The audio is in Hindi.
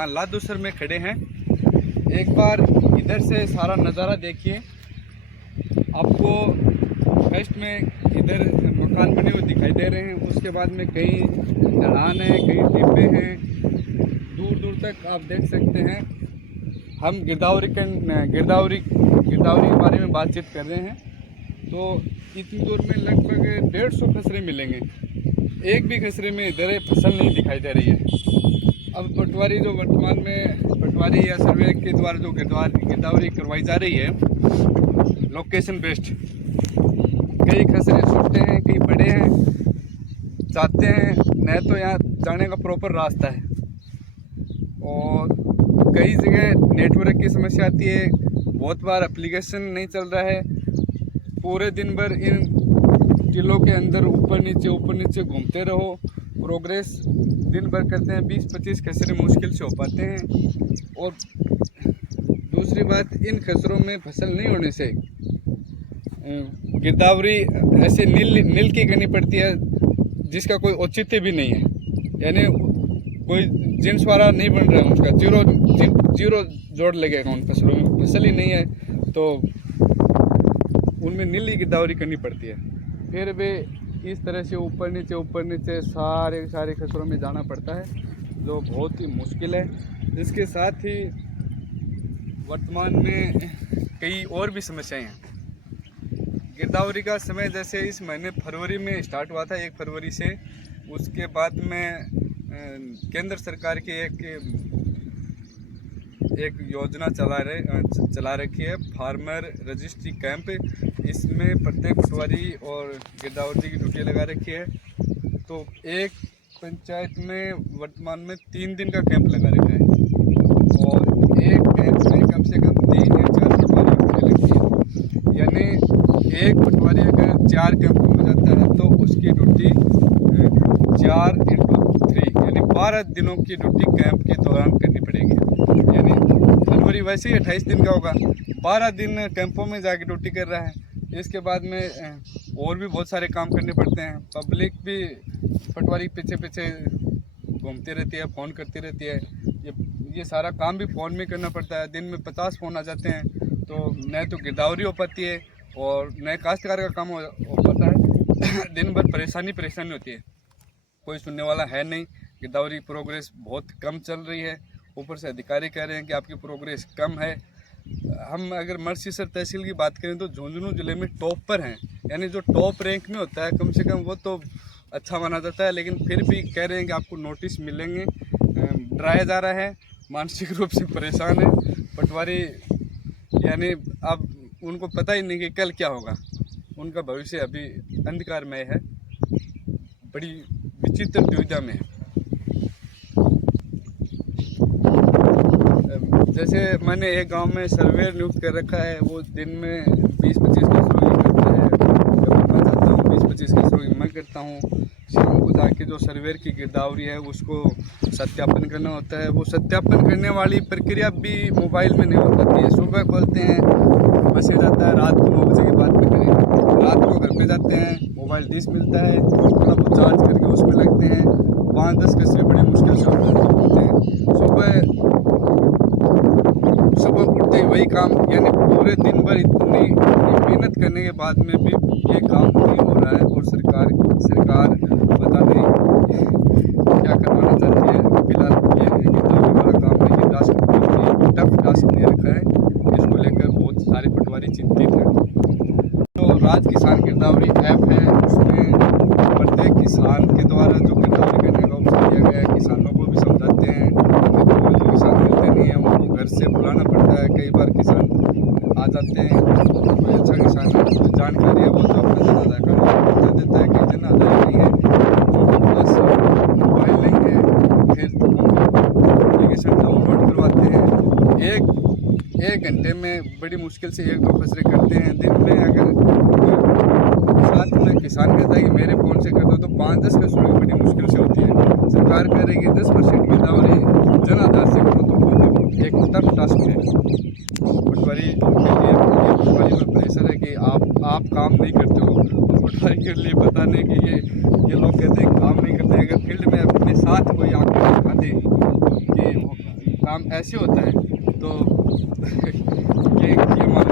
जहाँ लादूसर में खड़े हैं। एक बार इधर से सारा नज़ारा देखिए, आपको फर्स्ट में इधर मकान बने हुए दिखाई दे रहे हैं, उसके बाद में कई ढलान है, कई टिब्बे हैं, दूर दूर तक आप देख सकते हैं। हम गिरदावरी के बारे में बातचीत कर रहे हैं, तो इतनी दूर में लगभग 150 खसरे मिलेंगे। एक भी खसरे में इधर फसल नहीं दिखाई दे रही है। अब पटवारी जो वर्तमान में पटवारी या सर्वे के द्वारा जो गिरदावरी करवाई जा रही है, लोकेशन बेस्ड, कई खसरे छोटे हैं, कई बड़े हैं, चाहते हैं न तो यहाँ जाने का प्रॉपर रास्ता है, और कई जगह नेटवर्क की समस्या आती है, बहुत बार एप्लीकेशन नहीं चल रहा है। पूरे दिन भर इन टिलों के अंदर ऊपर नीचे घूमते रहो, प्रोग्रेस दिन भर करते हैं, 20-25 खसरे मुश्किल से हो पाते हैं। और दूसरी बात, इन खसरों में फसल नहीं होने से गिरदावरी ऐसे नील की करनी पड़ती है जिसका कोई औचित्य भी नहीं है, यानी कोई जिन्स वाला नहीं बन रहा है, उसका जीरो जोड़ लगेगा उन फसलों में, फसल ही नहीं है तो उनमें नीली गिरदावरी करनी पड़ती है। फिर भी इस तरह से ऊपर नीचे सारे खसरों में जाना पड़ता है, जो बहुत ही मुश्किल है। इसके साथ ही वर्तमान में कई और भी समस्याएं हैं। गिरदावरी का समय जैसे इस महीने फरवरी में स्टार्ट हुआ था, 1 फरवरी से, उसके बाद में केंद्र सरकार की एक योजना चला रखी है, फार्मर रजिस्ट्री कैंप। इसमें प्रत्येक पटवारी और गिरदावरी की ड्यूटी लगा रखी है। तो एक पंचायत में वर्तमान में 3 दिन का कैंप लगा रखा है, और एक कैंप में कम से कम 3 या 4 पटवारी ड्यूटी लगती है। यानी एक पटवारी अगर 4 कैंपों में जाता है तो उसकी ड्यूटी 4x3 यानी 12 दिनों की ड्यूटी कैंप के दौरान करनी पड़ेगी। यानी फरवरी वैसे ही 28 दिन का होगा, 12 दिन कैंपों में जाके ड्यूटी कर रहा है। इसके बाद में और भी बहुत सारे काम करने पड़ते हैं। पब्लिक भी पटवारी पीछे घूमती रहती है, फ़ोन करती रहती है। ये सारा काम भी फ़ोन में करना पड़ता है। दिन में 50 फ़ोन आ जाते हैं, तो न तो गिरदावरी हो पाती है और न काश्तकार का काम हो पाता है। दिन भर परेशानी होती है, कोई सुनने वाला है नहीं। गिरदावरी प्रोग्रेस बहुत कम चल रही है, ऊपर से अधिकारी कह रहे हैं कि आपकी प्रोग्रेस कम है। हम अगर मर्सीसर तहसील की बात करें तो झुंझुनू ज़िले में टॉप पर हैं, यानी जो टॉप रैंक में होता है कम से कम वो तो अच्छा माना जाता है। लेकिन फिर भी कह रहे हैं कि आपको नोटिस मिलेंगे, डराया जा रहा है, मानसिक रूप से परेशान है पटवारी। यानी अब उनको पता ही नहीं कि कल क्या होगा, उनका भविष्य अभी अंधकारमय है, बड़ी विचित्र दुविधा में है। जैसे मैंने एक गांव में सर्वेयर नियुक्त कर रखा है, वो दिन में 20-25 खसरों की करता है, कभी मैं जाता हूँ 20-25 खसरों की मैं करता हूँ। शाम को जाके जो सर्वेयर की गिरदावरी है उसको सत्यापन करना होता है। वो सत्यापन करने वाली प्रक्रिया भी मोबाइल में नहीं हो पाती है। सुबह खोलते हैं, मैसेज आता है रात को 9 बजे के बाद में करें, रात को घर पे जाते हैं, मोबाइल डिश मिलता है, थोड़ा बहुत चार्ज करके उसमें लगते हैं, 5-10 खसरे बड़ी मुश्किल से होते हैं। सुबह उठते ही वही काम, यानी पूरे दिन भर इतनी मेहनत करने के बाद में भी ये काम नहीं हो रहा है। और सरकार पता नहीं क्या करवाना चाहती है। फिलहाल ये गिरदावरी वाला काम है, ये टफ टास्क दे रखा है, इसको लेकर बहुत सारे पटवारी चिंतित हैं। तो राज किसान गिरदावरी ऐप है, उसमें प्रत्येक किसान के द्वारा जो गिरदावरी करने का ऑप्शन दिया गया है, किसानों को भी समझाते हैं। जो किसान मिलते नहीं हैं उनको घर से बुलाना पड़ता है, कई बार किसान आ जाते हैं, कोई अच्छा किसान जो जानकारी है वो तो अपना जनाजा का बता देता है कि जनाजा नहीं है, उनके पास मोबाइल नहीं है, फिर एप्लीकेशन डाउनलोड करवाते हैं। एक घंटे में बड़ी मुश्किल से 1-2 खसरे करते हैं। दिन में अगर साथ में किसान कहता है कि मेरे फ़ोन से कर दो, तो 5-10 खसरों की बड़ी मुश्किल से होती है। सरकार कह रही है कि 10% गिरदावरी जन आधार से करो, तो एक टफ टास्क है पटवारी के लिए। पटवारी पर प्रेशर है कि आप काम नहीं करते हो, तो पटवारी के लिए पता नहीं कि ये लोग कहते हैं काम नहीं करते। अगर फील्ड में अपने साथ कोई आकर दिखा दे कि काम ऐसे होता है तो ये मान